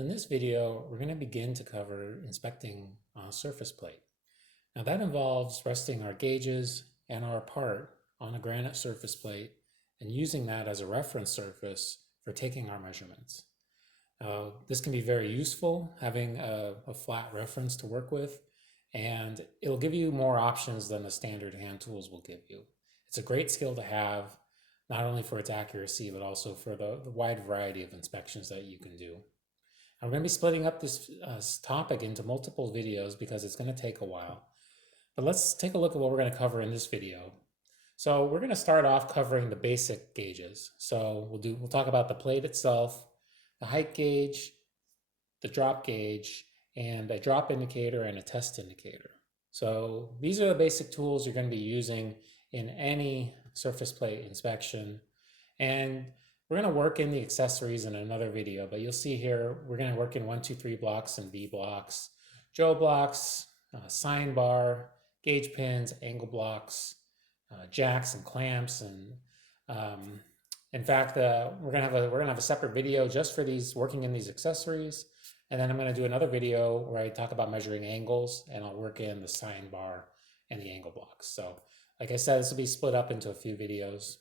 In this video, we're going to begin to cover inspecting a surface plate. Now that involves resting our gauges and our part on a granite surface plate and using that as a reference surface for taking our measurements. This can be very useful, having a flat reference to work with, and it'll give you more options than the standard hand tools will give you. It's a great skill to have, not only for its accuracy, but also for the wide variety of inspections that you can do. I'm going to be splitting up this topic into multiple videos because it's going to take a while. But let's take a look at what we're going to cover in this video. So we're going to start off covering the basic gauges. So we'll talk about the plate itself, the height gauge, the drop gauge, and a drop indicator and a test indicator. So these are the basic tools you're going to be using in any surface plate inspection. And we're going to work in the accessories in another video, but you'll see here we're going to work in 1, 2, 3 blocks and V blocks, Joe blocks, sine bar, gauge pins, angle blocks, jacks and clamps, and in fact, we're gonna have a separate video just for these working in these accessories, and then I'm going to do another video where I talk about measuring angles, and I'll work in the sine bar and the angle blocks. So, like I said, this will be split up into a few videos,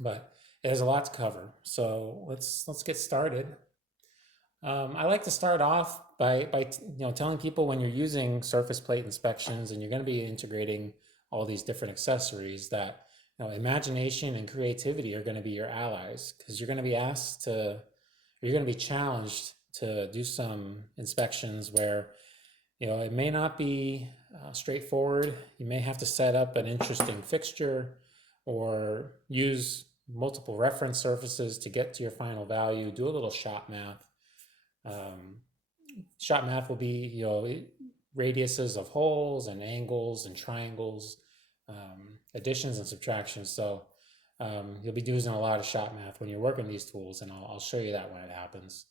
but there's a lot to cover. So let's get started. I like to start off by telling people when you're using surface plate inspections and you're going to be integrating all these different accessories that imagination and creativity are going to be your allies, because you're going to be challenged to do some inspections where it may not be straightforward. You may have to set up an interesting fixture or use multiple reference surfaces to get to your final value. Do a little shop math. Shop math will be radiuses of holes and angles and triangles, additions and subtractions. So you'll be using a lot of shop math when you're working these tools, and I'll show you that when it happens.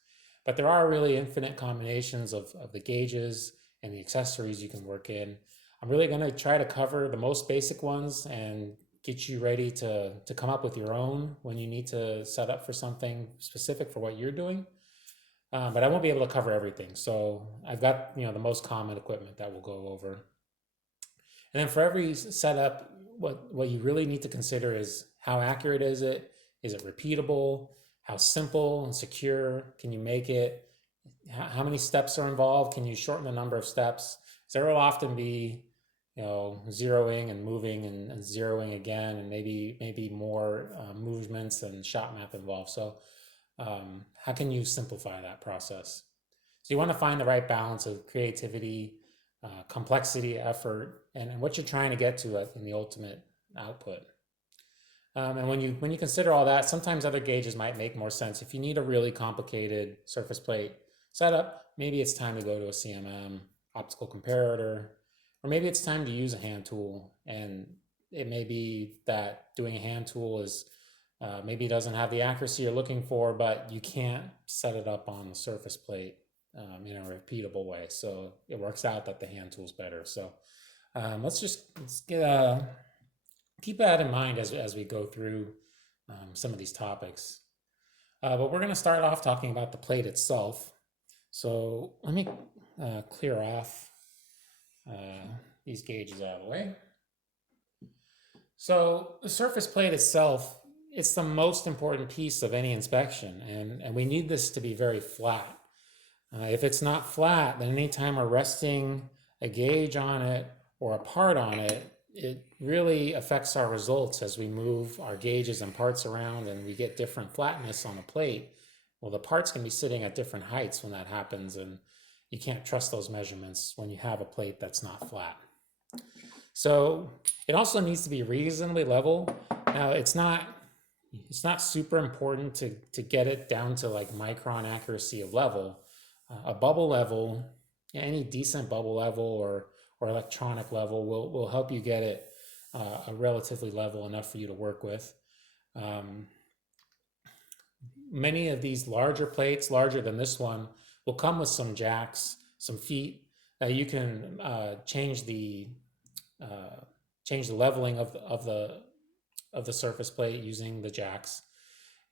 But there are really infinite combinations of the gauges and the accessories you can work in. I'm really going to try to cover the most basic ones and get you ready to come up with your own when you need to set up for something specific for what you're doing. But I won't be able to cover everything. So I've got the most common equipment that we'll go over. And then for every setup, what you really need to consider is how accurate is it? Is it repeatable? How simple and secure can you make it? How many steps are involved? Can you shorten the number of steps? So there will often be zeroing and moving and zeroing again, and maybe more movements and shop math involved. So how can you simplify that process? So you want to find the right balance of creativity, complexity, effort, and what you're trying to get to in the ultimate output. And when you consider all that, sometimes other gauges might make more sense. If you need a really complicated surface plate setup, maybe it's time to go to a CMM, optical comparator, or maybe it's time to use a hand tool. And it may be that doing a hand tool is maybe doesn't have the accuracy you're looking for, but you can't set it up on the surface plate in a repeatable way. So it works out that the hand tool's better. So let's keep that in mind as we go through some of these topics. But we're going to start off talking about the plate itself. So let me clear off these gauges out of the way. So the surface plate itself, it's the most important piece of any inspection, and we need this to be very flat. If it's not flat, then anytime we're resting a gauge on it or a part on it, it really affects our results as we move our gauges and parts around and we get different flatness on the plate. Well, the parts can be sitting at different heights when that happens, and you can't trust those measurements when you have a plate that's not flat. So it also needs to be reasonably level. Now, it's not super important to get it down to like micron accuracy of level. A bubble level, any decent bubble level or electronic level will help you get it a relatively level enough for you to work with. Many of these larger plates, larger than this one, will come with some jacks, some feet that you can change the leveling of the surface plate using the jacks.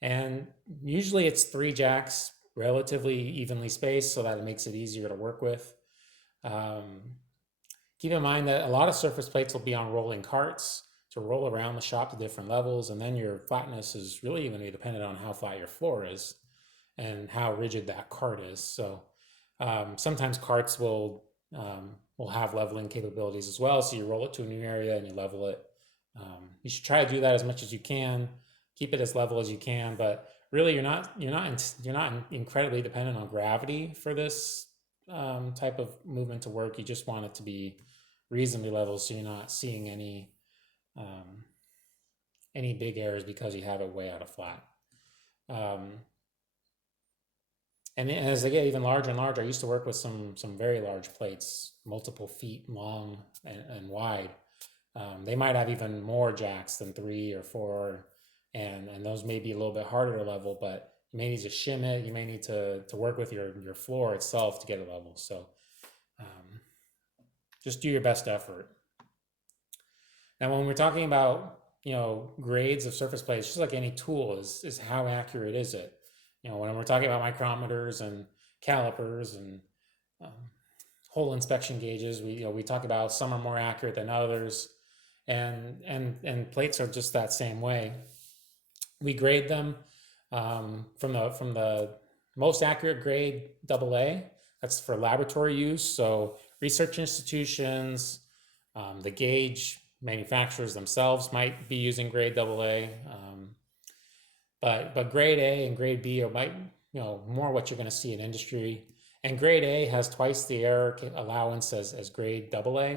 And usually it's 3 jacks relatively evenly spaced so that it makes it easier to work with. Keep in mind that a lot of surface plates will be on rolling carts to roll around the shop to different levels, and then your flatness is really going to be dependent on how flat your floor is and how rigid that cart is. So sometimes carts will have leveling capabilities as well. So you roll it to a new area and you level it. You should try to do that as much as you can. Keep it as level as you can, but really you're not incredibly dependent on gravity for this type of movement to work. You just want it to be reasonably level, so you're not seeing um, any big errors because you have it way out of flat. Um, and as they get even larger and larger, I used to work with some very large plates, multiple feet long and wide. They might have even more jacks than 3 or 4, and those may be a little bit harder to level, but you may need to shim it. You may need to work with your floor itself to get it level. So just do your best effort. Now, when we're talking about grades of surface plates, just like any tool, is how accurate is it? When we're talking about micrometers and calipers and um, hole inspection gauges, we talk about some are more accurate than others, and plates are just that same way. We grade them from the most accurate grade AA. That's for laboratory use. So research institutions, the gauge manufacturers themselves might be using grade AA, but grade A and grade B are more what you're going to see in industry. And grade A has twice the error allowance as grade AA,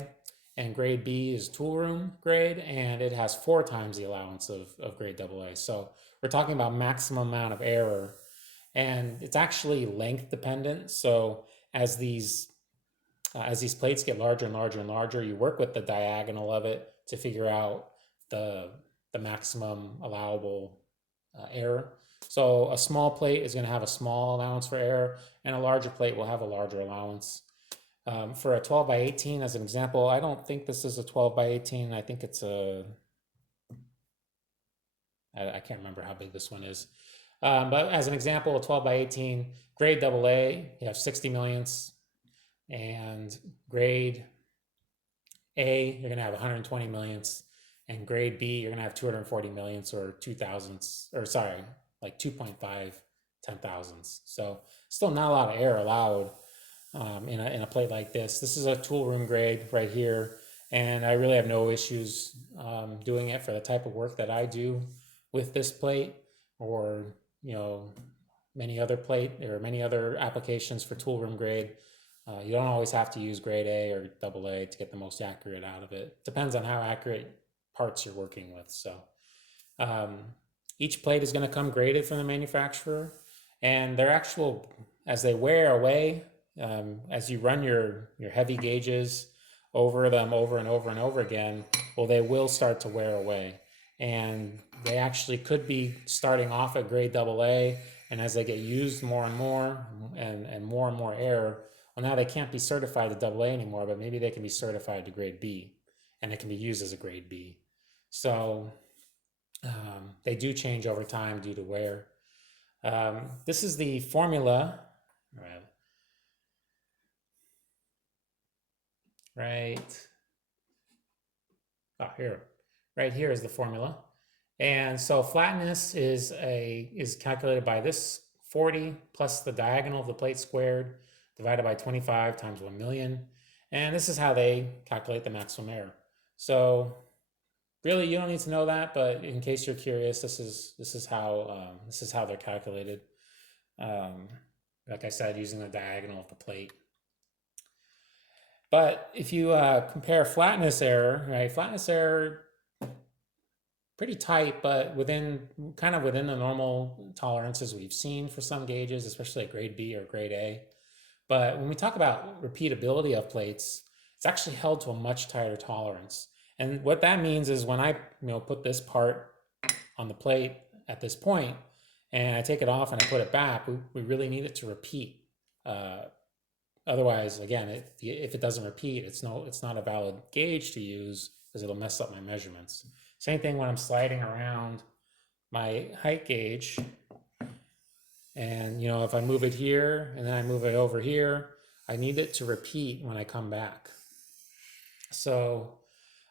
and grade B is tool room grade, and it has 4 times the allowance of grade AA. So we're talking about maximum amount of error, and it's actually length dependent. So as these plates get larger and larger and larger, you work with the diagonal of it to figure out the maximum allowable error. So a small plate is going to have a small allowance for error, and a larger plate will have a larger allowance. For a 12 by 18, as an example, I don't think this is a 12 by 18. I think it's I can't remember how big this one is. But as an example, a 12 by 18, grade AA, you have 60 millionths, and grade A, you're going to have 120 millionths, and grade B, you're going to have 240 millionths or 2,000ths, or sorry, like 2.5 10,000ths. So still not a lot of error allowed in a plate like this. This is a tool room grade right here, and I really have no issues doing it for the type of work that I do with this plate, or many other applications for tool room grade. You don't always have to use grade A or AA to get the most accurate out of it. Depends on how accurate parts you're working with. So each plate is going to come graded from the manufacturer, and their actual, as they wear away, as you run your heavy gauges over them over and over and over again, well, they will start to wear away. And they actually could be starting off at grade AA, and as they get used more and more and more error, well, now they can't be certified to AA anymore, but maybe they can be certified to grade B, and it can be used as a grade B. So they do change over time due to wear. This is the formula, right? Here. Right here is the formula. And so flatness is calculated by this 40 plus the diagonal of the plate squared divided by 25 times 1 million. And this is how they calculate the maximum error. So really, you don't need to know that, but in case you're curious, this is how they're calculated. Like I said, using the diagonal of the plate. But if you compare flatness error, right? Flatness error, pretty tight, but within the normal tolerances we've seen for some gauges, especially at grade B or grade A. But when we talk about repeatability of plates, it's actually held to a much tighter tolerance. And what that means is when I put this part on the plate at this point, and I take it off and I put it back, we really need it to repeat. Otherwise, again, if it doesn't repeat, it's not a valid gauge to use because it'll mess up my measurements. Same thing when I'm sliding around my height gauge, And if I move it here and then I move it over here, I need it to repeat when I come back. So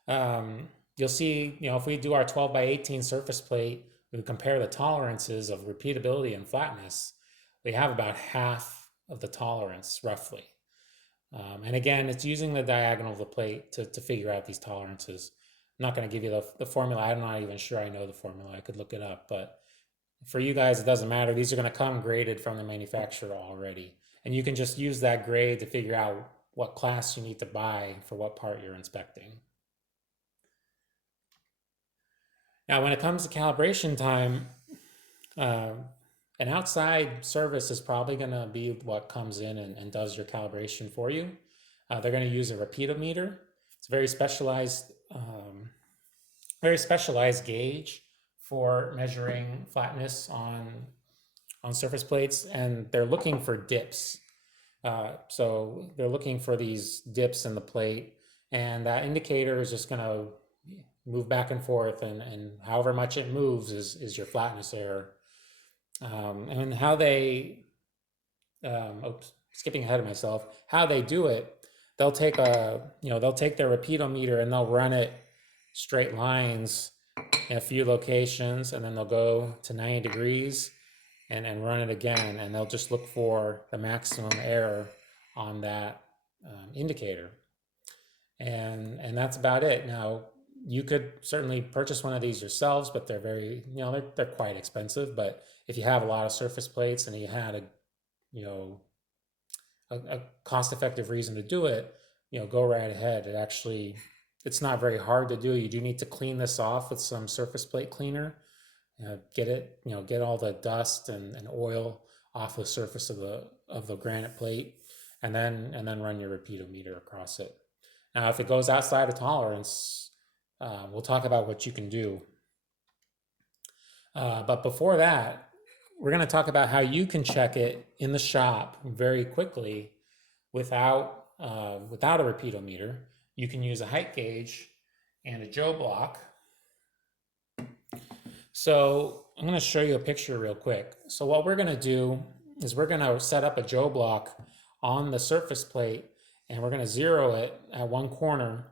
you'll see, if we do our 12 by 18 surface plate, we compare the tolerances of repeatability and flatness, we have about half of the tolerance roughly. And again, it's using the diagonal of the plate to figure out these tolerances. I'm not going to give you the formula. I'm not even sure I know the formula. I could look it up. But for you guys, it doesn't matter. These are going to come graded from the manufacturer already. And you can just use that grade to figure out what class you need to buy for what part you're inspecting. Now, when it comes to calibration time, an outside service is probably going to be what comes in and does your calibration for you. They're going to use a repeatometer. It's a very specialized gauge for measuring flatness on surface plates, and they're looking for dips. So they're looking for these dips in the plate, and that indicator is just going to move back and forth, and however much it moves is your flatness error. And how they, skipping ahead of myself, how they do it, they'll take their repeatometer and they'll run it straight lines in a few locations, and then they'll go to 90 degrees and run it again, and they'll just look for the maximum error on that indicator. And that's about it. Now, you could certainly purchase one of these yourselves, but they're very, they're quite expensive. But if you have a lot of surface plates and you had a cost-effective reason to do it, go right ahead. It's not very hard to do. You do need to clean this off with some surface plate cleaner. Get all the dust and oil off the surface of the granite plate, and then run your repeatometer across it. Now, if it goes outside of tolerance, we'll talk about what you can do. But before that, we're going to talk about how you can check it in the shop very quickly without a repeatometer. You can use a height gauge and a Joe block. So I'm going to show you a picture real quick. So what we're going to do is we're going to set up a Joe block on the surface plate, and we're going to zero it at one corner,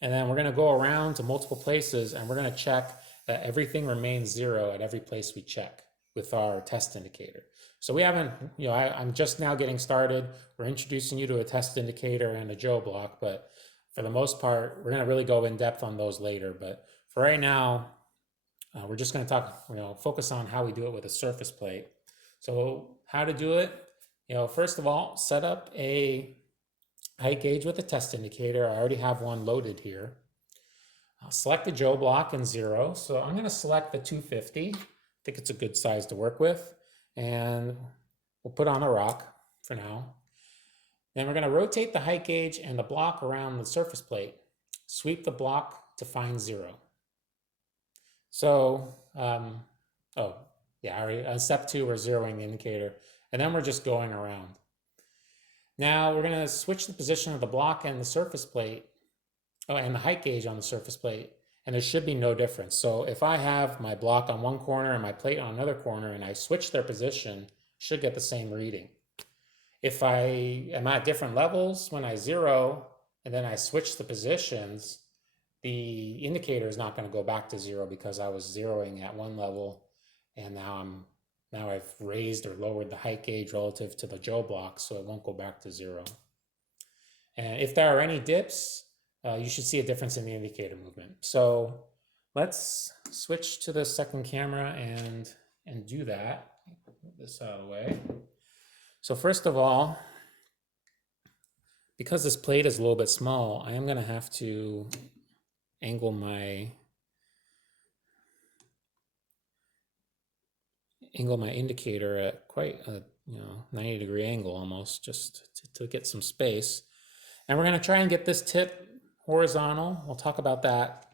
and then we're going to go around to multiple places, and we're going to check that everything remains zero at every place we check with our test indicator. So we haven't, I'm just now getting started. We're introducing you to a test indicator and a Joe block, but for the most part, we're going to really go in depth on those later. But for right now, we're just going to focus on how we do it with a surface plate. So how to do it, first of all, set up a height gauge with a test indicator. I already have one loaded here. I'll select the Joe block and zero. So I'm going to select the 250. I think it's a good size to work with. And we'll put on a rock for now. Then we're going to rotate the height gauge and the block around the surface plate. Sweep the block to find zero. So, step 2, we're zeroing the indicator. And then we're just going around. Now we're going to switch the position of the block and the surface plate, and the height gauge on the surface plate, and there should be no difference. So if I have my block on one corner and my plate on another corner, and I switch their position, I should get the same reading. If I am at different levels, when I zero and then I switch the positions, the indicator is not going to go back to zero because I was zeroing at one level, and now I've raised or lowered the height gauge relative to the Joe block, so it won't go back to zero. And if there are any dips, you should see a difference in the indicator movement. So let's switch to the second camera and do that. Put this out of the way. So first of all, because this plate is a little bit small, I am going to have to angle my indicator at quite a 90-degree angle almost, just to get some space. And we're going to try and get this tip horizontal. We'll talk about that,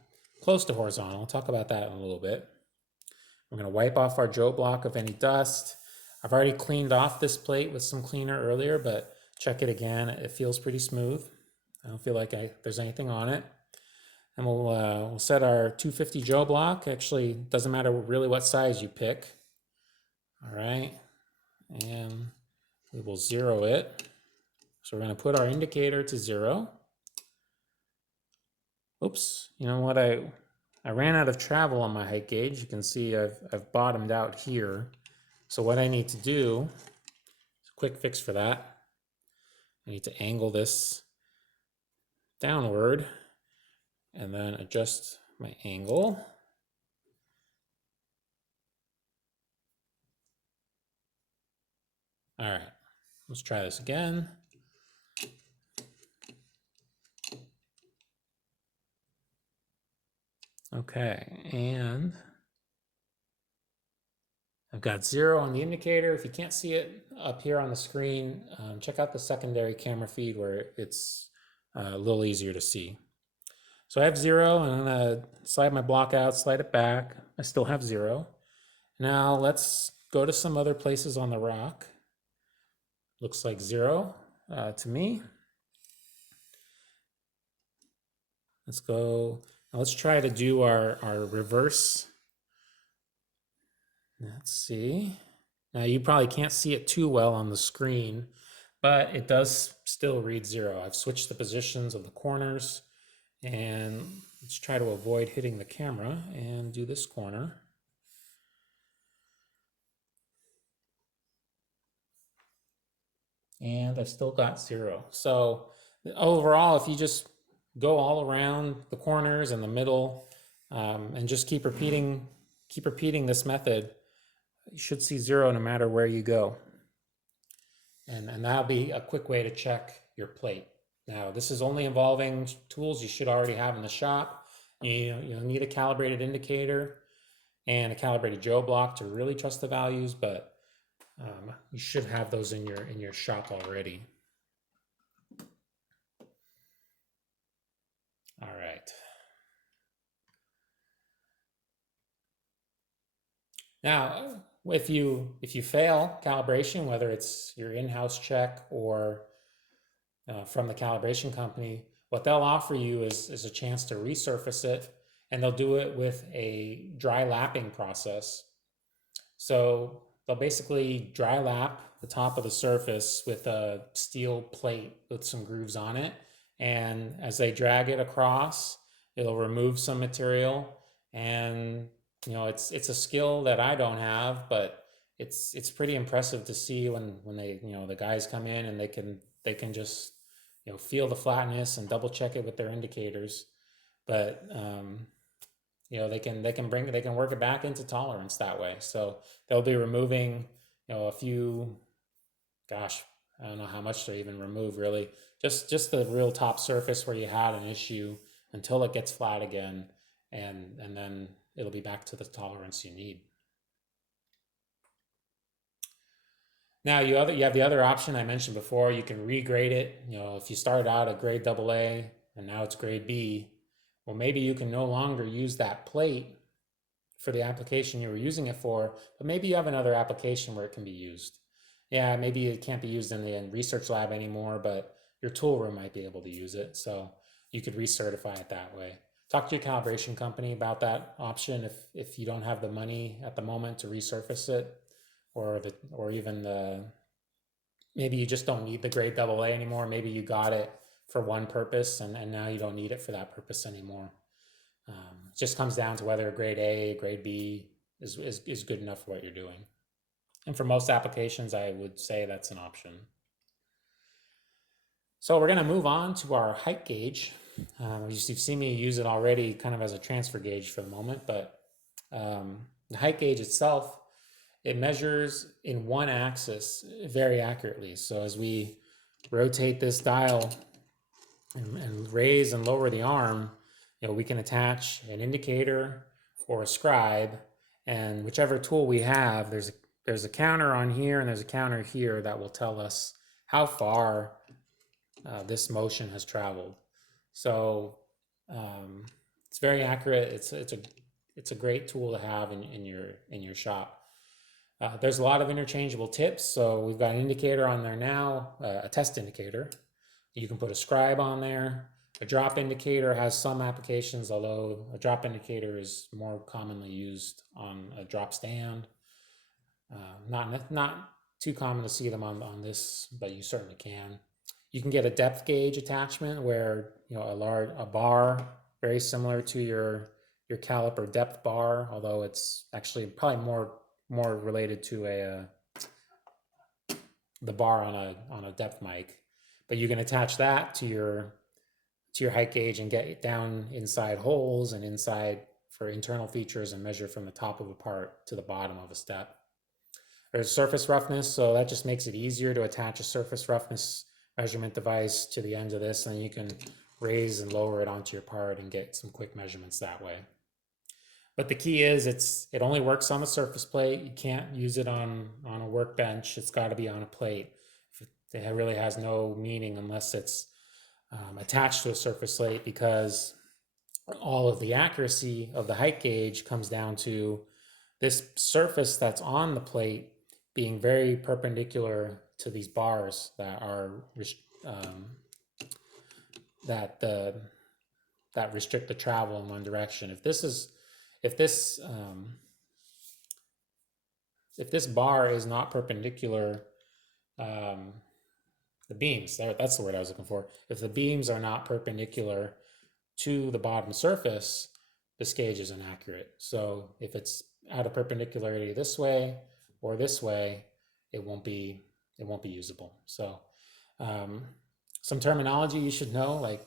close to horizontal. I'll talk about that in a little bit. We're going to wipe off our Joe block of any dust. I've already cleaned off this plate with some cleaner earlier, but check it again. It feels pretty smooth. I don't feel like there's anything on it. And we'll set our 250 Joe block. Actually, doesn't matter really what size you pick. All right. and we will 0 it. So we're going to put our indicator to 0. Oops, you know what, I ran out of travel on my height gauge. You can see I've bottomed out here. So what I need to do, quick fix for that, I need to angle this downward and then adjust my angle. All right, let's try this again. Okay, and I've got 0 on the indicator. If you can't see it up here on the screen, check out the secondary camera feed where it's a little easier to see. So I have 0, and I'm gonna slide my block out, slide it back. I still have 0. Now let's go to some other places on the rock. Looks like 0 to me. Let's go, now let's try to do our reverse. Let's see. Now you probably can't see it too well on the screen, but it does still read 0. I've switched the positions of the corners, and let's try to avoid hitting the camera and do this corner. And I've still got 0. So overall, if you just go all around the corners and the middle, and just keep repeating this method, you should see 0 no matter where you go. And that'll be a quick way to check your plate. Now, this is only involving tools you should already have in the shop. You'll need a calibrated indicator and a calibrated Joe block to really trust the values, but you should have those in your shop already. All right. Now, if you fail calibration, whether it's your in-house check or from the calibration company, what they'll offer you is a chance to resurface it, and they'll do it with a dry lapping process. So they'll basically dry lap the top of the surface with a steel plate with some grooves on it, and as they drag it across, it'll remove some material. And it's a skill that I don't have, but it's pretty impressive to see when they the guys come in and they can just feel the flatness and double check it with their indicators. But they can work it back into tolerance that way. So they'll be removing a few, gosh, I don't know how much they even remove really, just the real top surface where you had an issue until it gets flat again, and then it'll be back to the tolerance you need. Now you have the other option I mentioned before. You can regrade it. If you started out at grade AA and now it's grade B, well, maybe you can no longer use that plate for the application you were using it for, but maybe you have another application where it can be used. Yeah, maybe it can't be used in the research lab anymore, but your tool room might be able to use it. So you could recertify it that way. Talk to your calibration company about that option if you don't have the money at the moment to resurface it, or even maybe you just don't need the grade AA anymore. Maybe you got it for one purpose and now you don't need it for that purpose anymore. It just comes down to whether grade A, grade B is good enough for what you're doing. And for most applications, I would say that's an option. So we're going to move on to our height gauge. You've seen me use it already kind of as a transfer gauge for the moment, but the height gauge itself, it measures in one axis very accurately. So as we rotate this dial and raise and lower the arm, we can attach an indicator or a scribe, and whichever tool we have, there's a counter on here and there's a counter here that will tell us how far this motion has traveled. So it's very accurate. It's a great tool to have in your shop. There's a lot of interchangeable tips. So we've got an indicator on there now, a test indicator. You can put a scribe on there. A drop indicator has some applications, although a drop indicator is more commonly used on a drop stand. Not too common to see them on this, but you certainly can. You can get a depth gauge attachment where, you know, a bar very similar to your caliper depth bar, although it's actually probably more related to the bar on a depth mic. But you can attach that to your height gauge and get it down inside holes and inside for internal features and measure from the top of a part to the bottom of a step. There's surface roughness, so that just makes it easier to attach a surface roughness measurement device to the end of this, and you can raise and lower it onto your part and get some quick measurements that way. But the key is it only works on the surface plate. You can't use it on a workbench. It's got to be on a plate. It really has no meaning unless it's attached to a surface plate, because all of the accuracy of the height gauge comes down to this surface that's on the plate being very perpendicular to these bars that are that restrict the travel in one direction. If this bar is not perpendicular, the beams, that's the word I was looking for. If the beams are not perpendicular to the bottom surface, this gauge is inaccurate. So if it's out of perpendicularity this way or this way, it won't be usable. So some terminology you should know, like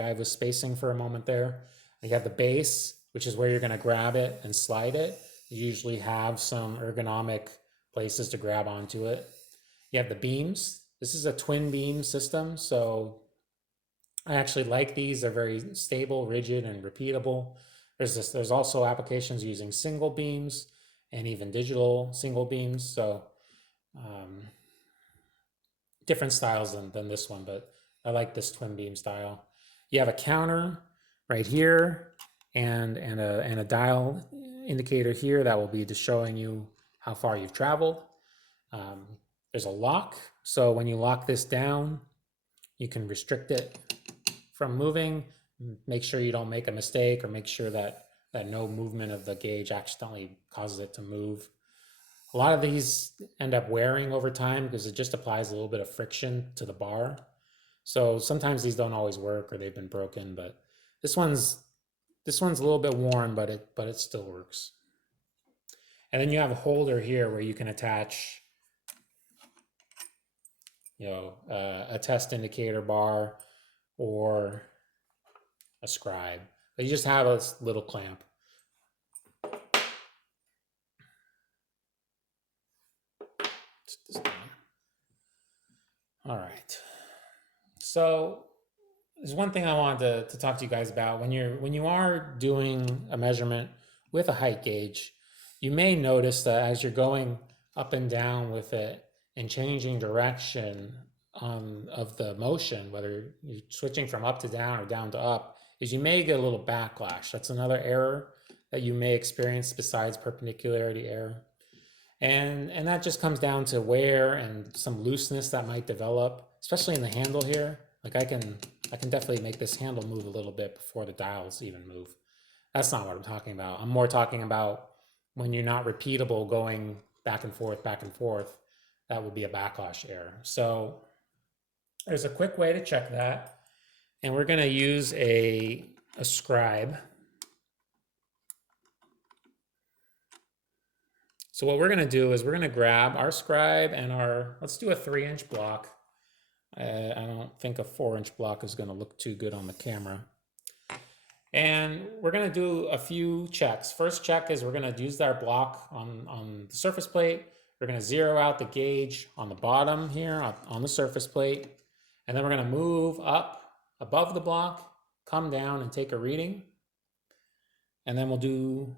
I was spacing for a moment there. You have the base, which is where you're going to grab it and slide it. You usually have some ergonomic places to grab onto it. You have the beams. This is a twin beam system, so I actually like these. They're very stable, rigid, and repeatable. There's also applications using single beams and even digital single beams. So different styles than this one, but I like this twin beam style. You have a counter right here and a dial indicator here that will be just showing you how far you've traveled. There's a lock, so when you lock this down, you can restrict it from moving. Make sure you don't make a mistake, or make sure that no movement of the gauge accidentally causes it to move. A lot of these end up wearing over time because it just applies a little bit of friction to the bar. So sometimes these don't always work, or they've been broken, but this one's a little bit worn, but it still works. And then you have a holder here where you can attach, you know, a test indicator bar or a scribe. But you just have a little clamp. All right. So there's one thing I wanted to talk to you guys about. When you are doing a measurement with a height gauge, you may notice that as you're going up and down with it and changing direction of the motion, whether you're switching from up to down or down to up, is you may get a little backlash. That's another error that you may experience besides perpendicularity error. And that just comes down to wear and some looseness that might develop, especially in the handle here. Like I can definitely make this handle move a little bit before the dials even move. That's not what I'm talking about. I'm more talking about when you're not repeatable, going back and forth, that would be a backlash error. So there's a quick way to check that. And we're going to use a scribe. So what we're going to do is we're going to grab our scribe and let's do a 3-inch block. I don't think a 4-inch block is going to look too good on the camera. And we're going to do a few checks. First check is we're going to use our block on the surface plate. We're going to zero out the gauge on the bottom here on the surface plate. And then we're going to move up above the block, come down and take a reading. And then we'll do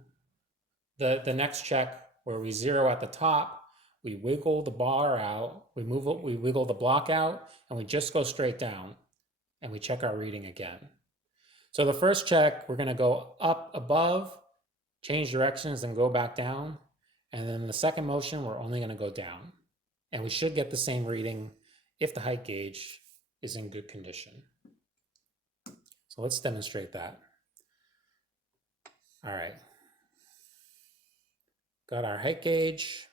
the next check where we zero at the top, we wiggle the bar out, we wiggle the block out, and we just go straight down, and we check our reading again. So the first check, we're going to go up above, change directions, and go back down. And then the second motion, we're only going to go down. And we should get the same reading if the height gauge is in good condition. So let's demonstrate that. All right. Got our height gauge,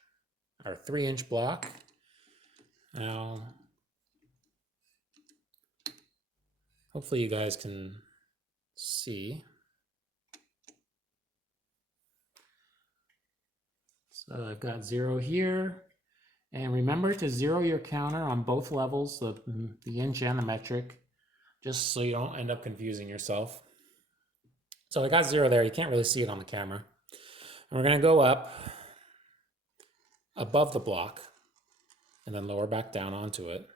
our 3-inch block. Now, hopefully you guys can see. So I've got 0 here. And remember to zero your counter on both levels, the inch and the metric, just so you don't end up confusing yourself. So I got 0 there. You can't really see it on the camera. And we're going to go up above the block and then lower back down onto it.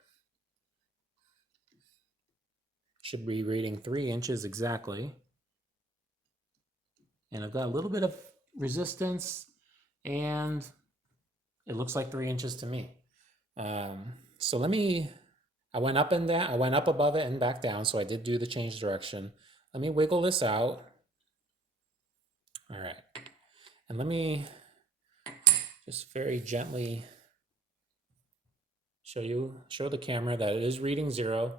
Should be reading 3 inches exactly. And I've got a little bit of resistance, and it looks like 3 inches to me. So I went up and down, I went up above it and back down, so I did do the change direction. Let me wiggle this out. All right. And let me just very gently show the camera that it is reading 0.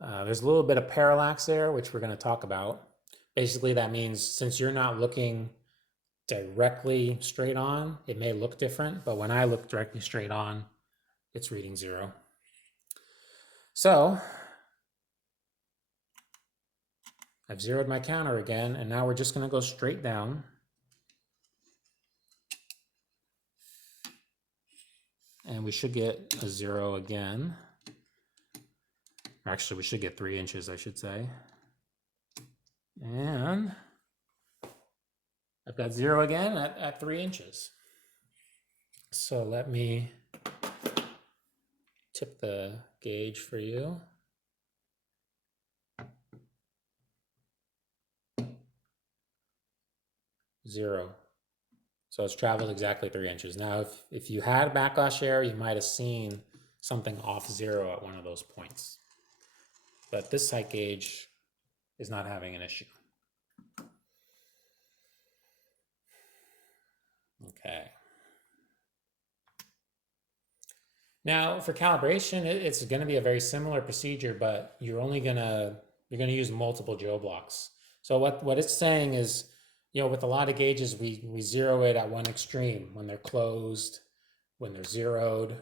There's a little bit of parallax there, which we're going to talk about. Basically, that means since you're not looking directly straight on, it may look different, but when I look directly straight on, it's reading 0. So I've zeroed my counter again, and now we're just going to go straight down. And we should get a 0 again. Actually, we should get 3 inches, I should say. And I've got 0 again at 3 inches. So let me tip the gauge for you. Zero. So it's traveled exactly 3 inches. Now, if you had backlash error, you might have seen something off 0 at one of those points. But this height gauge is not having an issue. Okay. Now for calibration, it's going to be a very similar procedure, but you're going to use multiple Joe blocks. So what it's saying is, with a lot of gauges, we zero it at one extreme when they're closed, when they're zeroed,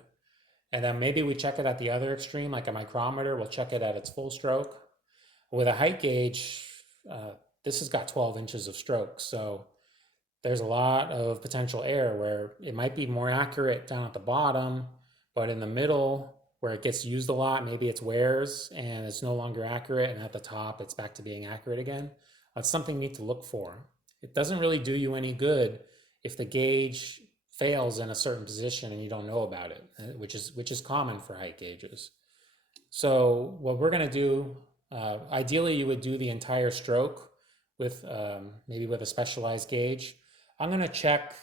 and then maybe we check it at the other extreme, like a micrometer, we'll check it at its full stroke. With a height gauge, this has got 12 inches of stroke, so there's a lot of potential error where it might be more accurate down at the bottom, but in the middle where it gets used a lot, maybe it's wears and it's no longer accurate, and at the top it's back to being accurate again. That's something you need to look for. It doesn't really do you any good if the gauge fails in a certain position and you don't know about it, which is common for height gauges. So what we're going to do, ideally you would do the entire stroke with maybe with a specialized gauge. I'm going to check,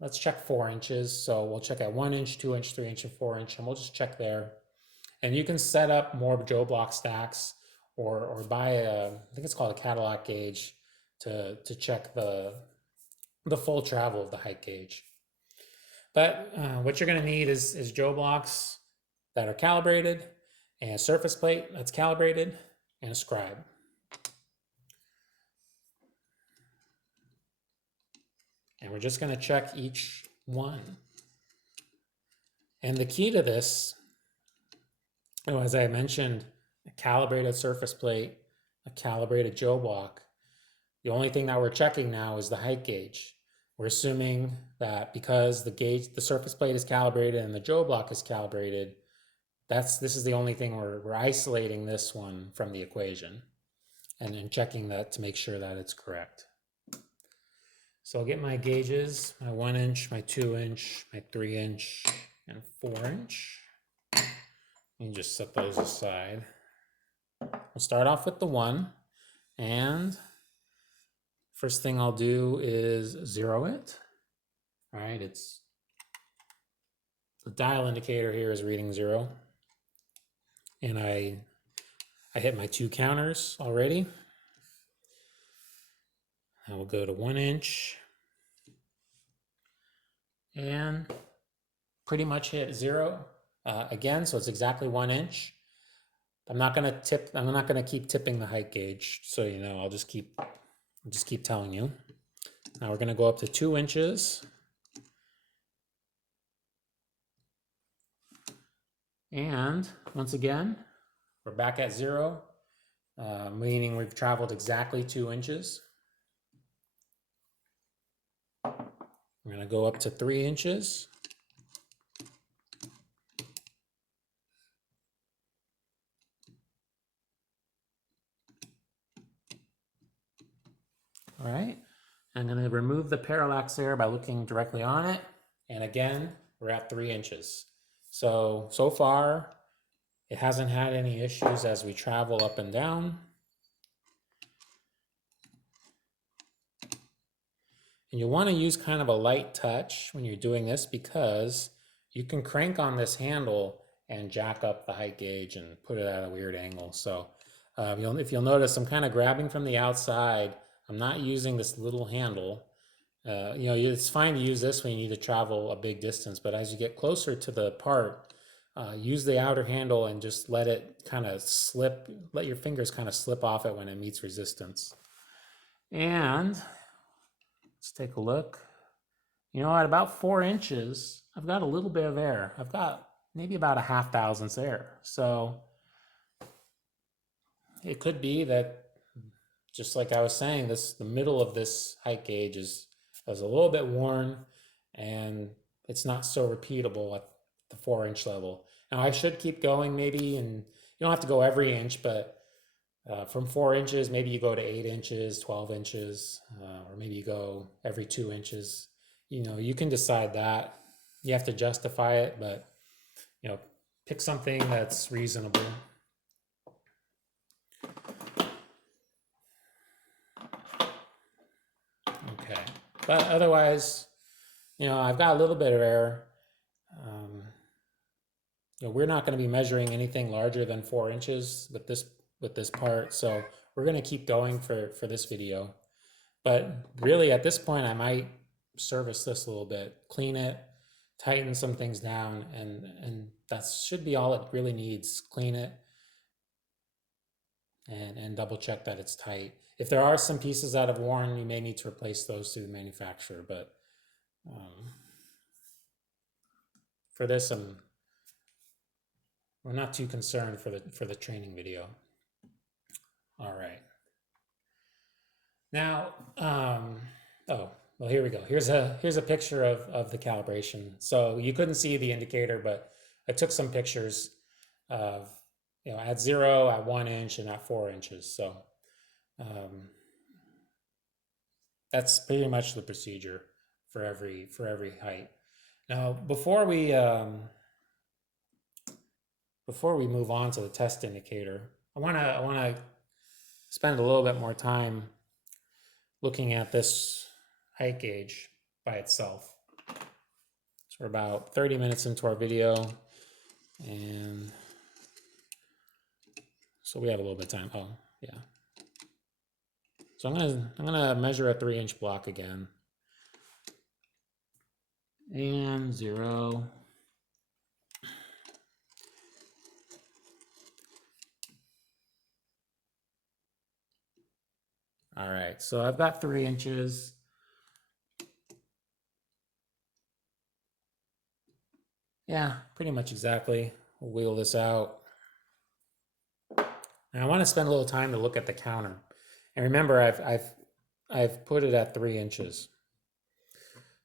let's check 4 inches. So we'll check at 1 inch, 2 inch, 3 inch, and 4 inch, and we'll just check there. And you can set up more Joe block stacks or buy I think it's called a Cadillac gauge to check the full travel of the height gauge. But what you're going to need is Joe blocks that are calibrated, and a surface plate that's calibrated, and a scribe. And we're just going to check each one. And the key to this, as I mentioned, a calibrated surface plate, a calibrated Joe block. The only thing that we're checking now is the height gauge. We're assuming that because the surface plate is calibrated and the Joe block is calibrated, this is the only thing we're isolating this one from the equation, and then checking that to make sure that it's correct. So I'll get my gauges, my 1 inch, my 2 inch, my 3 inch, and 4 inch. And just set those aside. We'll start off with the 1, and first thing I'll do is zero it. All right, the dial indicator here is reading 0. And I hit my 2 counters already. I will go to 1 inch and pretty much hit 0 again, so it's exactly 1 inch. I'm not going to keep tipping the height gauge, so I'll just keep telling you. Now we're going to go up to 2 inches. And once again, we're back at 0, meaning we've traveled exactly 2 inches. We're going to go up to 3 inches. All right, I'm going to remove the parallax there by looking directly on it. And again, we're at 3 inches. So far, it hasn't had any issues as we travel up and down. And you'll want to use kind of a light touch when you're doing this because you can crank on this handle and jack up the height gauge and put it at a weird angle. So if you'll notice, I'm kind of grabbing from the outside. I'm not using this little handle. It's fine to use this when you need to travel a big distance, but as you get closer to the part, use the outer handle and just let it kind of slip, let your fingers kind of slip off it when it meets resistance. And let's take a look. At about 4 inches, I've got a little bit of air. I've got maybe about a 0.5 thousandths air. So it could be that, just like I was saying, the middle of this height gauge is a little bit worn and it's not so repeatable at the 4-inch level. Now I should keep going maybe, and you don't have to go every inch, but from 4 inches, maybe you go to 8 inches, 12 inches, or maybe you go every 2 inches. You can decide that. You have to justify it, but pick something that's reasonable. Okay, but otherwise, I've got a little bit of error. We're not going to be measuring anything larger than 4 inches with this part, so we're going to keep going for this video. But really, at this point, I might service this a little bit, clean it, tighten some things down, and that should be all it really needs. Clean it and double check that it's tight. If there are some pieces that have worn, you may need to replace those through the manufacturer, but for this, we're not too concerned for the training video. All right. Now, well, here we go. Here's a picture of the calibration. So you couldn't see the indicator, but I took some pictures of at 0, at 1 inch, and at 4 inches. So that's pretty much the procedure for every height. Now, before we move on to the test indicator, I want to spend a little bit more time looking at this height gauge by itself. So we're about 30 minutes into our video, and so we have a little bit of time. Oh, yeah. So I'm gonna measure a 3-inch block again. And 0. All right, so I've got 3 inches. Yeah, pretty much exactly. We'll wheel this out. Now I want to spend a little time to look at the counter. And remember, I've put it at 3 inches.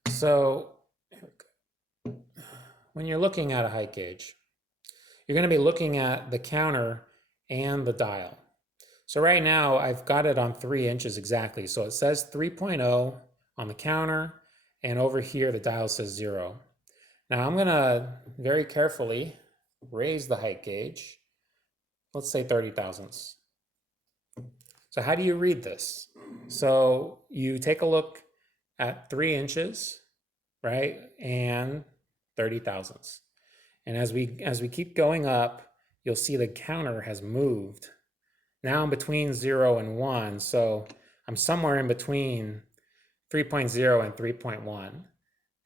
So when you're looking at a height gauge, you're going to be looking at the counter and the dial. So right now I've got it on 3 inches exactly. So it says 3.0 on the counter, and over here the dial says 0. Now I'm going to very carefully raise the height gauge. Let's say 30 thousandths. So how do you read this? So you take a look at 3 inches, right, and 30 thousandths. And as we keep going up, you'll see the counter has moved. Now I'm between 0 and 1, so I'm somewhere in between 3.0 and 3.1.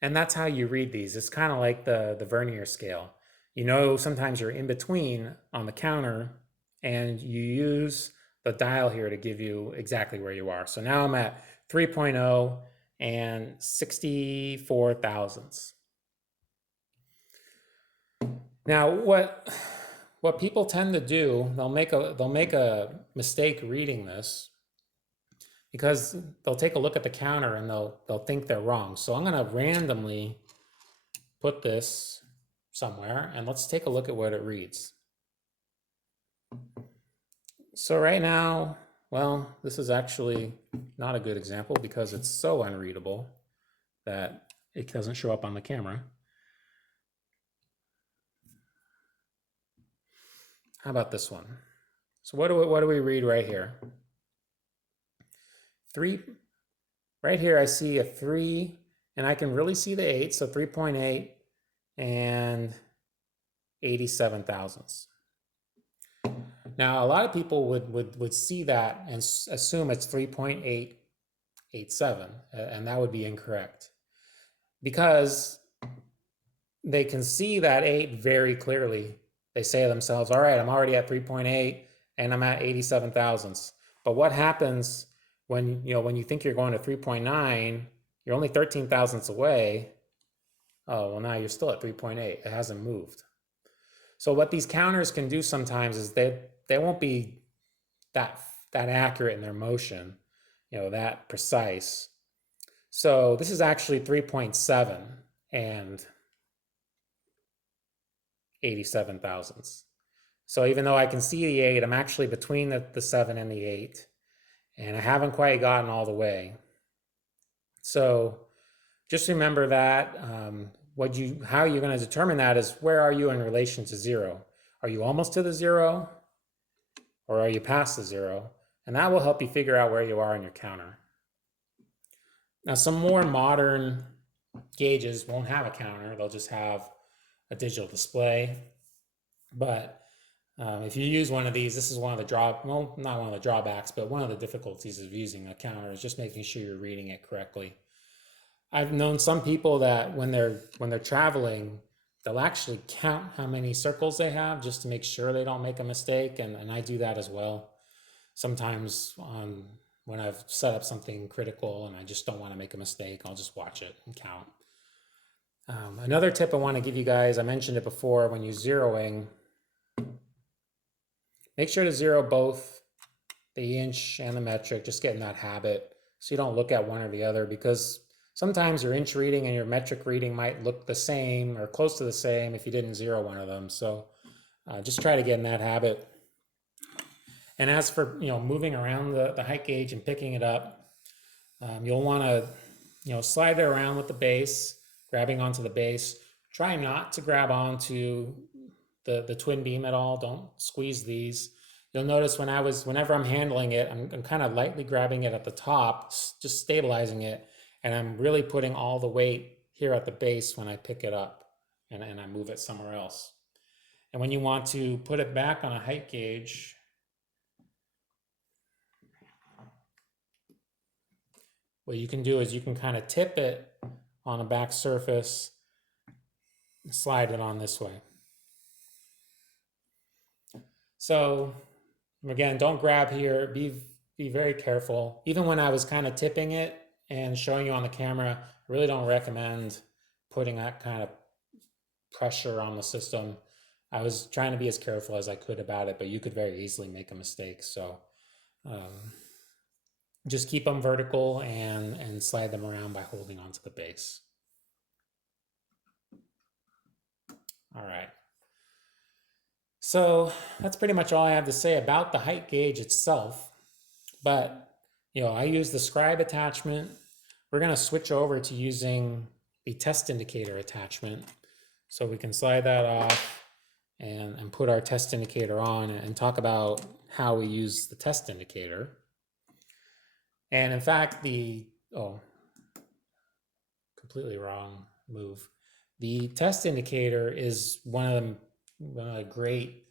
And that's how you read these. It's kind of like the vernier scale. Sometimes you're in between on the counter, and you use the dial here to give you exactly where you are. So now I'm at 3.0 and 64 thousandths. Now, what people tend to do, they'll make a mistake reading this because they'll take a look at the counter and they'll think they're wrong. So I'm going to randomly put this somewhere and let's take a look at what it reads. So right now, well, this is actually not a good example because it's so unreadable that it doesn't show up on the camera. How about this one? So what do we read right here? 3, right here I see a 3, and I can really see the 8, so 3.8 and 87 thousandths. Now, a lot of people would see that and assume it's 3.887, and that would be incorrect. Because they can see that 8 very clearly. They say to themselves, all right, I'm already at 3.8 and I'm at 87 thousandths. But what happens when you think you're going to 3.9, you're only 13 thousandths away. Oh, well, now you're still at 3.8. It hasn't moved. So what these counters can do sometimes is they won't be that accurate in their motion, that precise. So this is actually 3.7 and 87 thousandths. So even though I can see the 8, I'm actually between the 7 and the 8, and I haven't quite gotten all the way. So just remember that how you're going to determine that is where are you in relation to 0? Are you almost to the 0? Or are you past the 0? And that will help you figure out where you are in your counter. Now, some more modern gauges won't have a counter. They'll just have a digital display. But if you use one of these, this is one of the not one of the drawbacks, but one of the difficulties of using a counter is just making sure you're reading it correctly. I've known some people that when they're traveling, they'll actually count how many circles they have just to make sure they don't make a mistake, and I do that as well. Sometimes when I've set up something critical and I just don't want to make a mistake, I'll just watch it and count. Another tip I want to give you guys, I mentioned it before, when you're zeroing, make sure to zero both the inch and the metric, just get in that habit so you don't look at one or the other, because sometimes your inch reading and your metric reading might look the same or close to the same if you didn't zero one of them. So just try to get in that habit. And as for moving around the height gauge and picking it up, you'll want to slide it around with the base, grabbing onto the base. Try not to grab onto the twin beam at all. Don't squeeze these. You'll notice whenever I'm handling it, I'm kind of lightly grabbing it at the top, just stabilizing it, and I'm really putting all the weight here at the base when I pick it up and I move it somewhere else. And when you want to put it back on a height gauge, what you can do is you can kind of tip it on a back surface and slide it on this way. So again, don't grab here. Be very careful. Even when I was kind of tipping it and showing you on the camera, I really don't recommend putting that kind of pressure on the system. I was trying to be as careful as I could about it, but you could very easily make a mistake. So just keep them vertical and slide them around by holding onto the base. All right. So that's pretty much all I have to say about the height gauge itself. But I use the scribe attachment. We're going to switch over to using the test indicator attachment. So we can slide that off and put our test indicator on and talk about how we use the test indicator. And in fact, completely wrong move. The test indicator is one of the great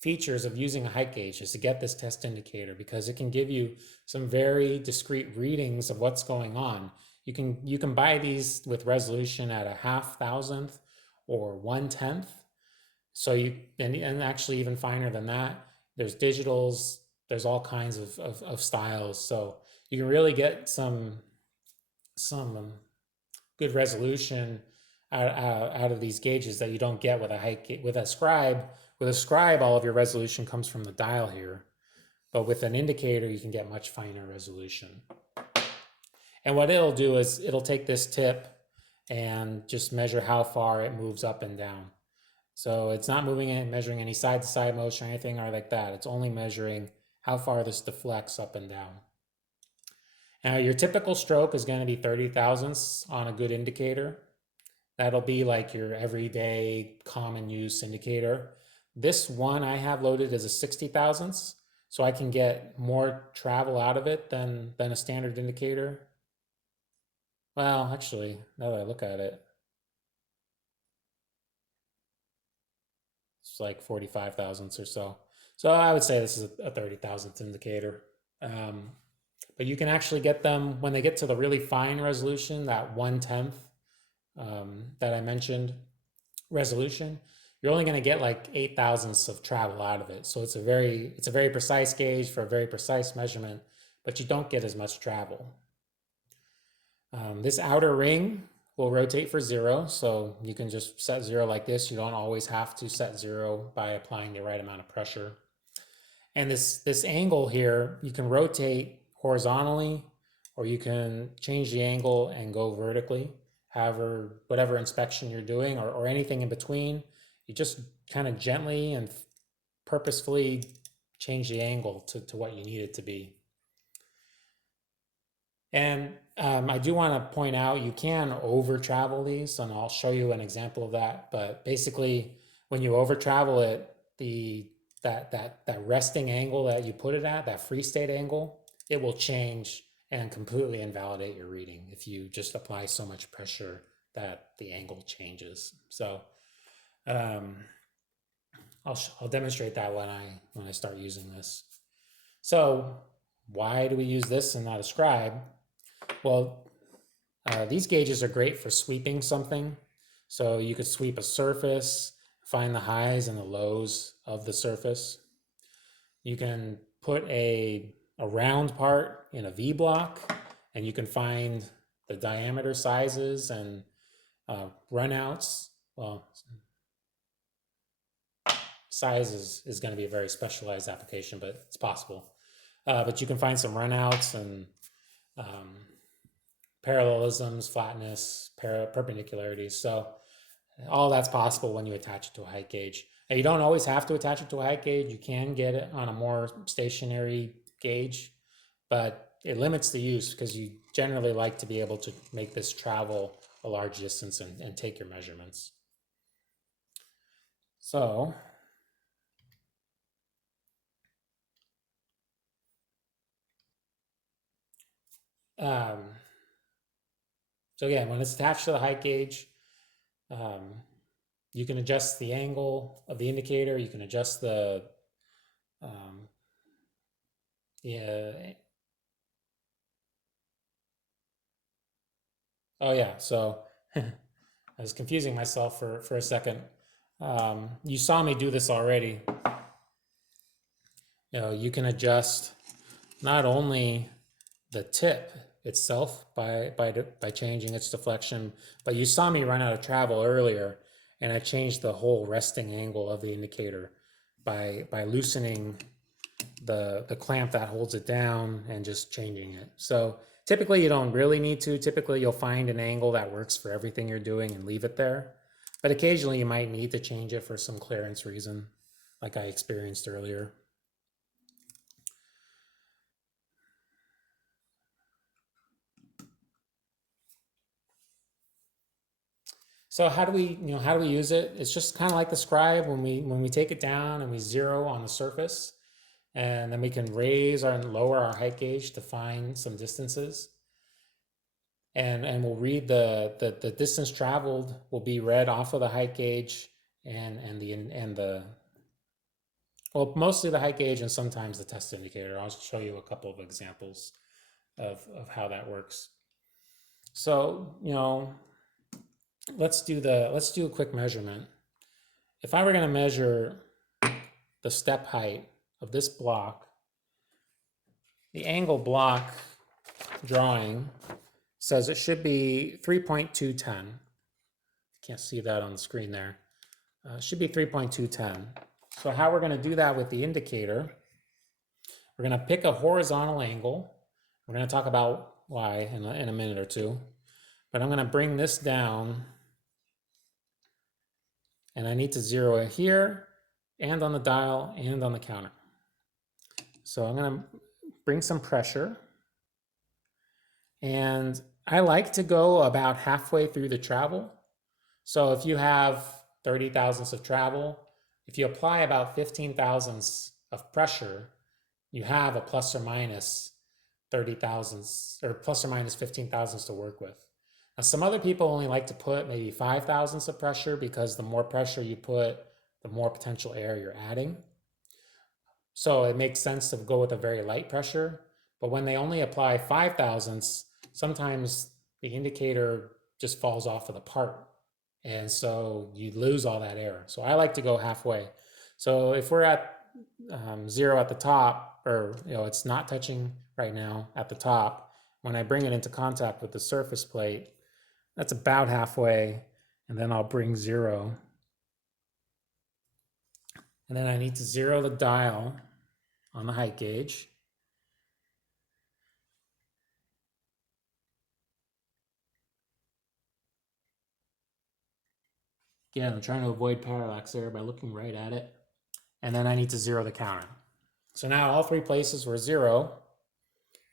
features of using a height gauge is to get this test indicator, because it can give you some very discrete readings of what's going on. You can buy these with resolution at 1/2 thousandth or 1/10. So and actually even finer than that. There's digitals, there's all kinds of styles. So you can really get some good resolution out of these gauges that you don't get with a height with a scribe. With a scribe, all of your resolution comes from the dial here, but with an indicator, you can get much finer resolution. And what it'll do is it'll take this tip and just measure how far it moves up and down. So it's not moving it, measuring any side-to-side motion or anything or like that. It's only measuring how far this deflects up and down. Now your typical stroke is going to be 30 thousandths on a good indicator. That'll be like your everyday common use indicator. This one I have loaded as a 60 thousandths, so I can get more travel out of it than a standard indicator. Well, actually, now that I look at it, it's like 45 thousandths or so. So I would say this is a 30 thousandth indicator. But you can actually get them when they get to the really fine resolution, that 1/10 that I mentioned resolution. You're only going to get like 8 thousandths of travel out of it. So it's a very precise gauge for a very precise measurement, but you don't get as much travel. This outer ring will rotate for 0, so you can just set 0 like this. You don't always have to set 0 by applying the right amount of pressure. And this angle here, you can rotate horizontally, or you can change the angle and go vertically. However, whatever inspection you're doing, or anything in between, you just kind of gently and purposefully change the angle to what you need it to be. And I do want to point out you can over travel these, and I'll show you an example of that. But basically, when you over travel it, that resting angle that you put it at, that free state angle, it will change and completely invalidate your reading if you just apply so much pressure that the angle changes. So I'll demonstrate that when I start using this. So why do we use this and not a scribe? Well, these gauges are great for sweeping something. So you could sweep a surface, find the highs and the lows of the surface. You can put a round part in a V block, and you can find the diameter sizes and runouts. Well, size is going to be a very specialized application, but it's possible. But you can find some runouts and parallelisms, flatness, perpendicularities. So all that's possible when you attach it to a height gauge. Now, you don't always have to attach it to a height gauge. You can get it on a more stationary gauge, but it limits the use because you generally like to be able to make this travel a large distance and take your measurements. So again, when it's attached to the height gauge, you can adjust the angle of the indicator. You can adjust the oh yeah, so I was confusing myself for a second. You saw me do this already. You can adjust not only the tip itself by changing its deflection, but you saw me run out of travel earlier, and I changed the whole resting angle of the indicator by loosening the clamp that holds it down and just changing it. So typically you don't really need to. Typically you'll find an angle that works for everything you're doing and leave it there. But occasionally you might need to change it for some clearance reason, like I experienced earlier. So how do we use it? It's just kind of like the scribe when we take it down and we zero on the surface, and then we can raise and lower our height gauge to find some distances. And we'll read the distance traveled will be read off of the height gauge well, mostly the height gauge and sometimes the test indicator. I'll show you a couple of examples of how that works. So, let's do a quick measurement. If I were going to measure the step height of this block, the angle block drawing says it should be 3.210. can't see that on the screen there. Should be 3.210. So how we're going to do that with the indicator, we're going to pick a horizontal angle. We're going to talk about why in a minute or two. But I'm going to bring this down. And I need to zero it here and on the dial and on the counter. So I'm going to bring some pressure. And I like to go about halfway through the travel. So if you have 30 thousandths of travel, if you apply about 15 thousandths of pressure, you have a plus or minus 30 thousandths or plus or minus 15 thousandths to work with. Now, some other people only like to put maybe 5 thousandths of pressure because the more pressure you put, the more potential air you're adding. So it makes sense to go with a very light pressure. But when they only apply 5 thousandths, sometimes the indicator just falls off of the part. And so you lose all that air. So I like to go halfway. So if we're at 0 at the top, or it's not touching right now at the top, when I bring it into contact with the surface plate, that's about halfway, and then I'll bring 0. And then I need to zero the dial on the height gauge. Again, I'm trying to avoid parallax there by looking right at it. And then I need to zero the counter. So now all 3 places were 0.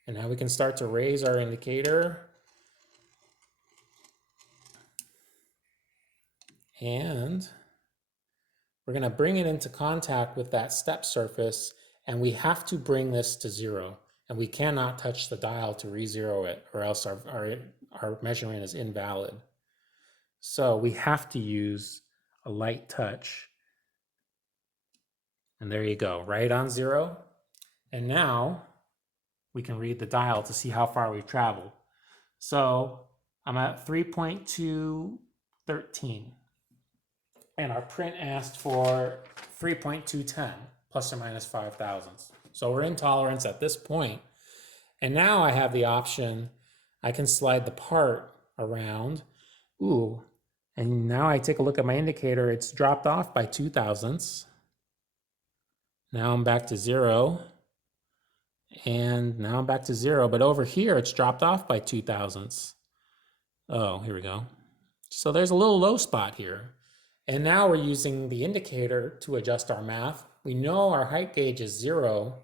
And now we can start to raise our indicator. And we're going to bring it into contact with that step surface. And we have to bring this to 0. And we cannot touch the dial to re-zero it, or else our measurement is invalid. So we have to use a light touch. And there you go, right on 0. And now we can read the dial to see how far we've traveled. So I'm at 3.213. And our print asked for 3.210, plus or minus 5 thousandths. So we're in tolerance at this point. And now I have the option, I can slide the part around. Ooh, and now I take a look at my indicator, it's dropped off by 2 thousandths. Now I'm back to 0. And now I'm back to 0, but over here it's dropped off by 2 thousandths. Oh, here we go. So there's a little low spot here. And now we're using the indicator to adjust our math. We know our height gauge is 0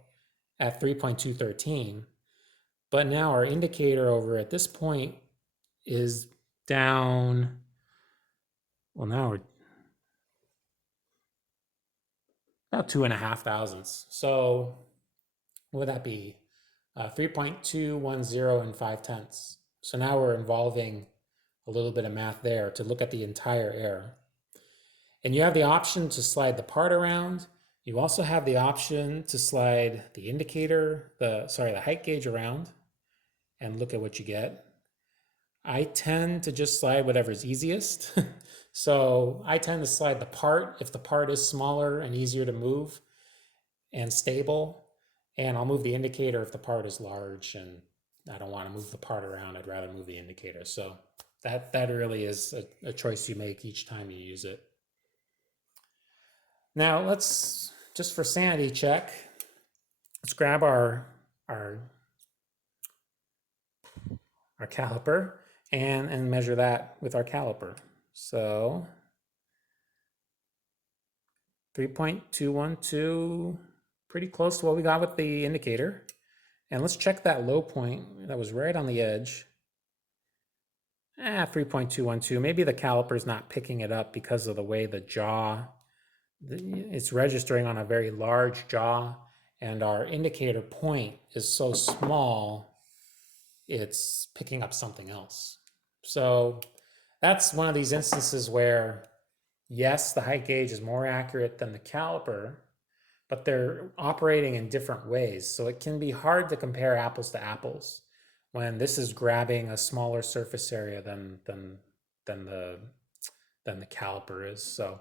at 3.213, but now our indicator over at this point is down, well, now we're about 2.5 thousandths. So what would that be? 3.210 and 5 tenths. So now we're involving a little bit of math there to look at the entire air. And you have the option to slide the part around. You also have the option to slide the indicator, the height gauge around and look at what you get. I tend to just slide whatever's easiest. So I tend to slide the part if the part is smaller and easier to move and stable. And I'll move the indicator if the part is large and I don't want to move the part around. I'd rather move the indicator. So that really is a choice you make each time you use it. Now let's, just for sanity check, let's grab our caliper and measure that with our caliper. So 3.212, pretty close to what we got with the indicator. And let's check that low point that was right on the edge. 3.212, maybe the caliper's not picking it up because of the way the jaw, it's registering on a very large jaw, and our indicator point is so small, it's picking up something else. So that's one of these instances where, yes, the height gauge is more accurate than the caliper, but they're operating in different ways. So it can be hard to compare apples to apples when this is grabbing a smaller surface area than the caliper is. So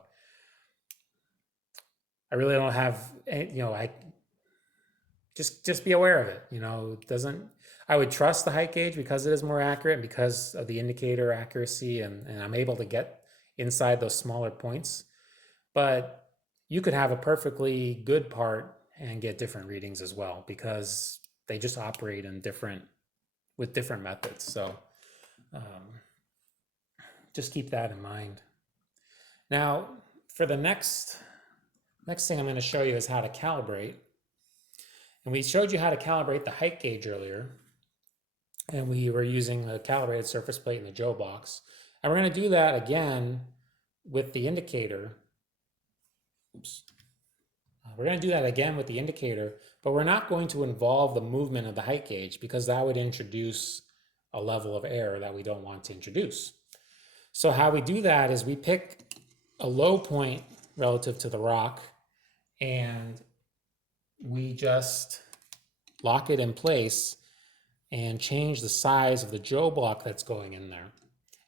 I really don't have, I just be aware of it. I would trust the height gauge because it is more accurate and because of the indicator accuracy, and I'm able to get, inside those smaller points. But you could have a perfectly good part and get different readings as well, because they just operate in with different methods. So just keep that in mind. Now, for the next thing I'm going to show you is how to calibrate. And we showed you how to calibrate the height gauge earlier. And we were using a calibrated surface plate in the Joe box. And we're going to do that again with the indicator. Oops. We're going to do that again with the indicator, but we're not going to involve the movement of the height gauge, because that would introduce a level of error that we don't want to introduce. So how we do that is we pick a low point relative to the rock, and we just lock it in place and change the size of the Joe block that's going in there.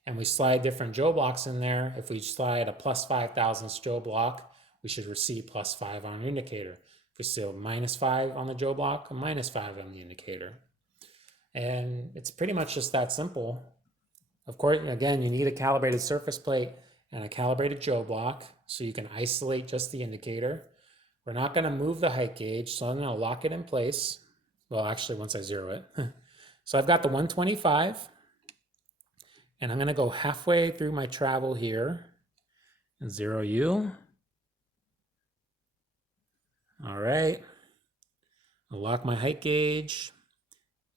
And we slide different Joe blocks in there. If we slide a plus 5,000ths Joe block, we should receive +5 on our indicator. If we see a -5 on the Joe block, a -5 on the indicator. And it's pretty much just that simple. Of course, again, you need a calibrated surface plate and a calibrated Joe block so you can isolate just the indicator. We're not going to move the height gauge, so I'm going to lock it in place. Well, actually, once I zero it. So I've got the 125, and I'm going to go halfway through my travel here and zero U. All right. I'll lock my height gauge,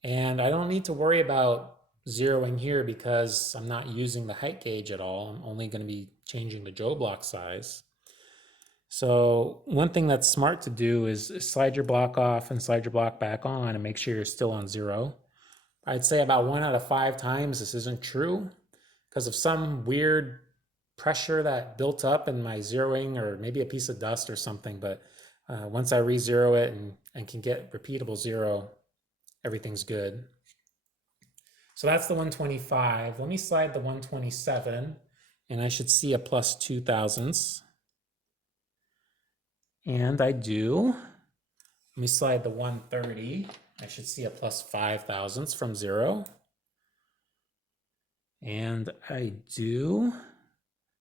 and I don't need to worry about zeroing here because I'm not using the height gauge at all. I'm only going to be changing the Joe block size. So one thing that's smart to do is slide your block off and slide your block back on and make sure you're still on 0. I'd say about 1 out of 5 times this isn't true because of some weird pressure that built up in my zeroing, or maybe a piece of dust or something. But once I re-zero it and can get repeatable 0, everything's good. So that's the 125. Let me slide the 127, and I should see a +2,000ths. And I do. Let me slide the 130. I should see a +5,000ths from 0. And I do.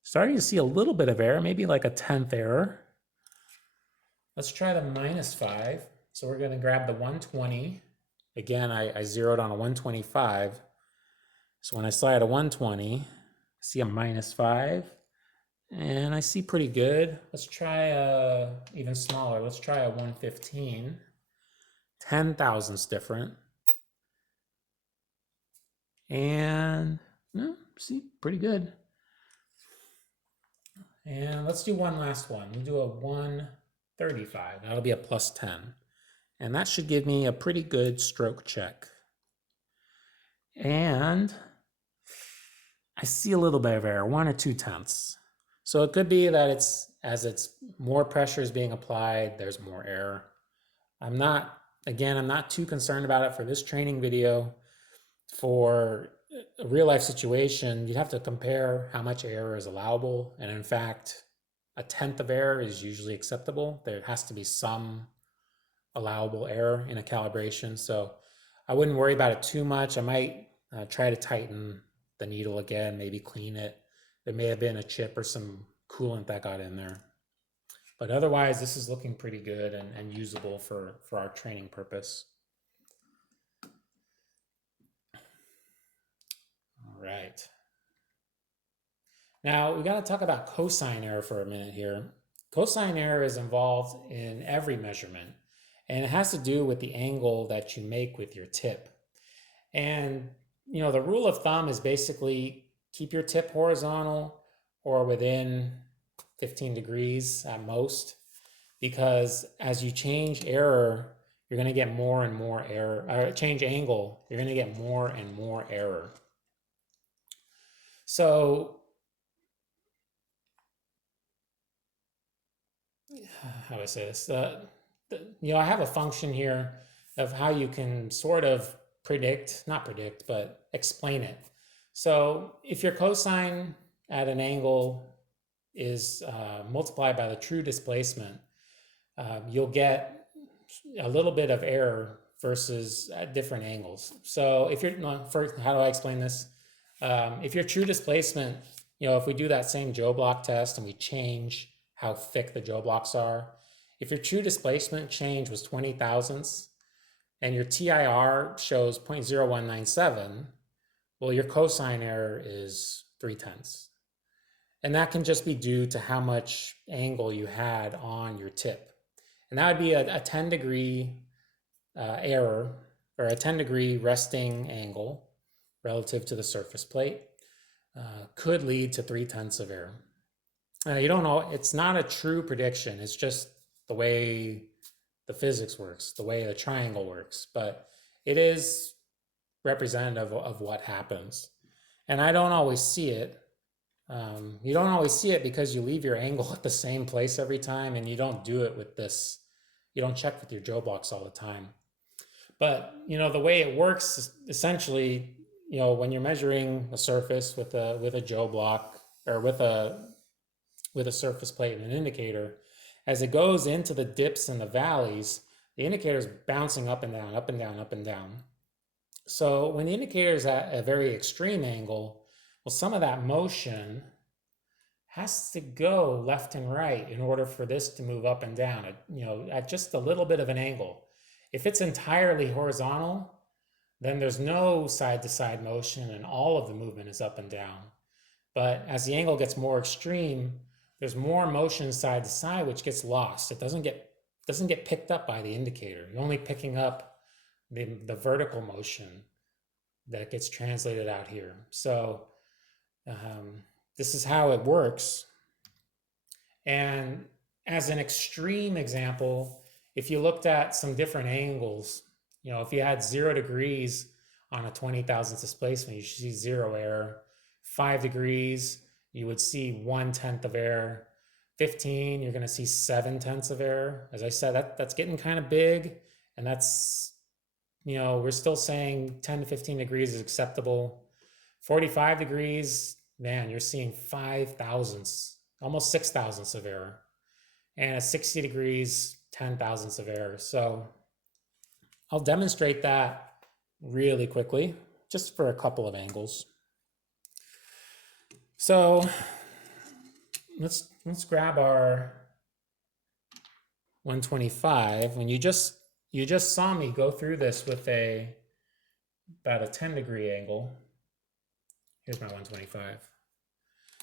Starting to see a little bit of error, maybe like a 10th error. Let's try the -5. So we're going to grab the 120. Again, I zeroed on a 125. So when I slide a 120, I see a -5. And I see pretty good. Let's try even smaller. Let's try a 115. 10,000ths different. And see, pretty good. And let's do one last one. We'll do a 135. That'll be a +10. And that should give me a pretty good stroke check. And I see a little bit of error, 1 or 2 tenths. So it could be that as more pressure is being applied, there's more error. I'm not too concerned about it for this training video. For a real life situation, you'd have to compare how much error is allowable. And in fact, a 1/10 of error is usually acceptable. There has to be some allowable error in a calibration. So I wouldn't worry about it too much. I might try to tighten the needle again, maybe clean it. There may have been a chip or some coolant that got in there. But otherwise, this is looking pretty good and usable for our training purpose. All right. Now, we got to talk about cosine error for a minute here. Cosine error is involved in every measurement, and it has to do with the angle that you make with your tip. And, the rule of thumb is basically keep your tip horizontal or within 15 degrees at most, because as you change error, you're going to get more and more error. Or change angle, you're going to get more and more error. So, how do I say this? I have a function here of how you can sort of but explain it. So if your cosine at an angle is multiplied by the true displacement, you'll get a little bit of error versus at different angles. So if you're, how do I explain this? If your true displacement if we do that same Joe block test and we change how thick the Joe blocks are, if your true displacement change was 20 thousandths and your TIR shows 0.0197, well, your cosine error is 3/10. And that can just be due to how much angle you had on your tip. And that would be a 10-degree error, or a 10-degree resting angle relative to the surface plate, could lead to 3/10 of error. You don't know, it's not a true prediction. It's just the way the physics works, the way the triangle works, but it is representative of what happens. And I don't always see it. You don't always see it because you leave your angle at the same place every time, and you don't do it with this. You don't check with your Joe blocks all the time. But the way it works is essentially, when you're measuring a surface with a Joe block, or with a surface plate and an indicator, as it goes into the dips and the valleys, the indicator is bouncing up and down, up and down, up and down. So when the indicator is at a very extreme angle, well, some of that motion has to go left and right in order for this to move up and down at just a little bit of an angle. If it's entirely horizontal, then there's no side-to-side motion and all of the movement is up and down. But as the angle gets more extreme, there's more motion side to side, which gets lost. It doesn't get picked up by the indicator. You're only picking up the vertical motion that gets translated out here. So this is how it works. And as an extreme example, if you looked at some different angles, if you had 0 degrees on a 20 thousandths displacement, you should see 0 error. 5 degrees, you would see 1/10 of error. 15, you're going to see 7/10 of error. As I said, that's getting kind of big, and that's, we're still saying 10 to 15 degrees is acceptable. 45 degrees, man, you're seeing 5 thousandths, almost 6 thousandths of error. And at 60 degrees, 10 thousandths of error. So I'll demonstrate that really quickly, just for a couple of angles. So let's grab our 125. When you just saw me go through this with about a 10-degree angle. Here's my 125.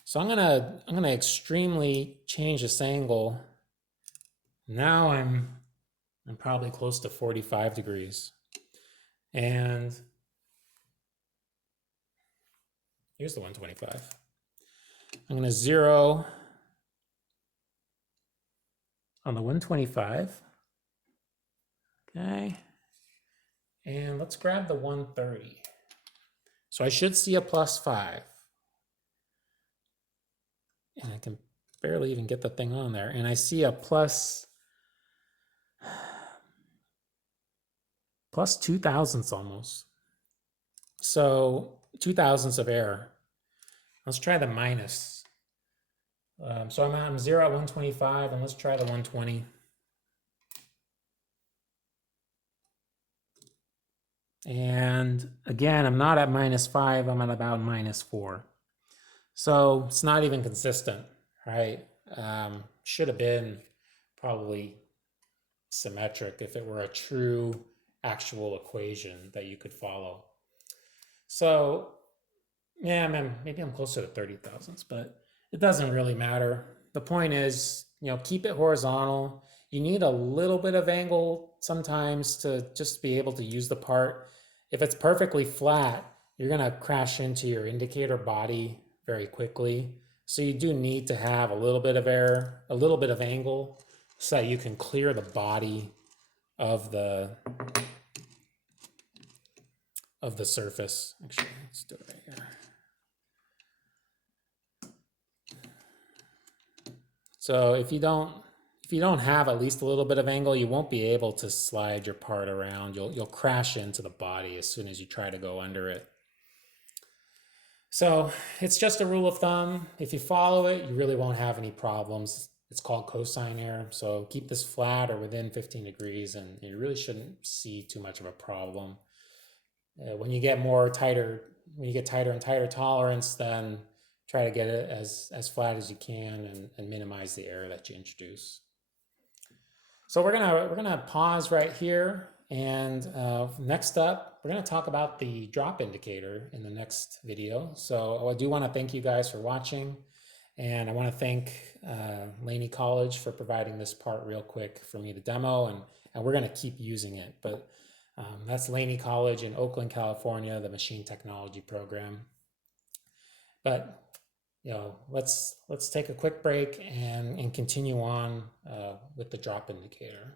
So I'm gonna extremely change this angle. Now I'm probably close to 45 degrees. And here's the 125. I'm going to zero on the 125. Okay. And let's grab the 130. So I should see a +5. And I can barely even get the thing on there. And I see a plus 2 thousandths almost. So 2 thousandths of error. Let's try the minus. So I'm 0 at 125, and let's try the 120. And again, I'm not at -5, I'm at about -4. So it's not even consistent, right? Should have been probably symmetric if it were a true actual equation that you could follow. So yeah, maybe I'm closer to 30 thousandths, but it doesn't really matter. The point is, keep it horizontal. You need a little bit of angle sometimes to just be able to use the part. If it's perfectly flat, you're going to crash into your indicator body very quickly. So you do need to have a little bit of error, a little bit of angle, so that you can clear the body of the surface. Actually, let's do it right here. So if you don't have at least a little bit of angle, you won't be able to slide your part around. You'll crash into the body as soon as you try to go under it. So it's just a rule of thumb. If you follow it, you really won't have any problems. It's called cosine error. So keep this flat or within 15 degrees, and you really shouldn't see too much of a problem. When you get tighter and tighter tolerance, then try to get it as flat as you can and minimize the error that you introduce. So we're gonna pause right here, and next up, we're gonna talk about the drop indicator in the next video. So I do want to thank you guys for watching, and I want to thank Laney College for providing this part real quick for me to demo, and we're gonna keep using it. But that's Laney College in Oakland, California, the machine technology program. But let's take a quick break and continue on with the drop indicator.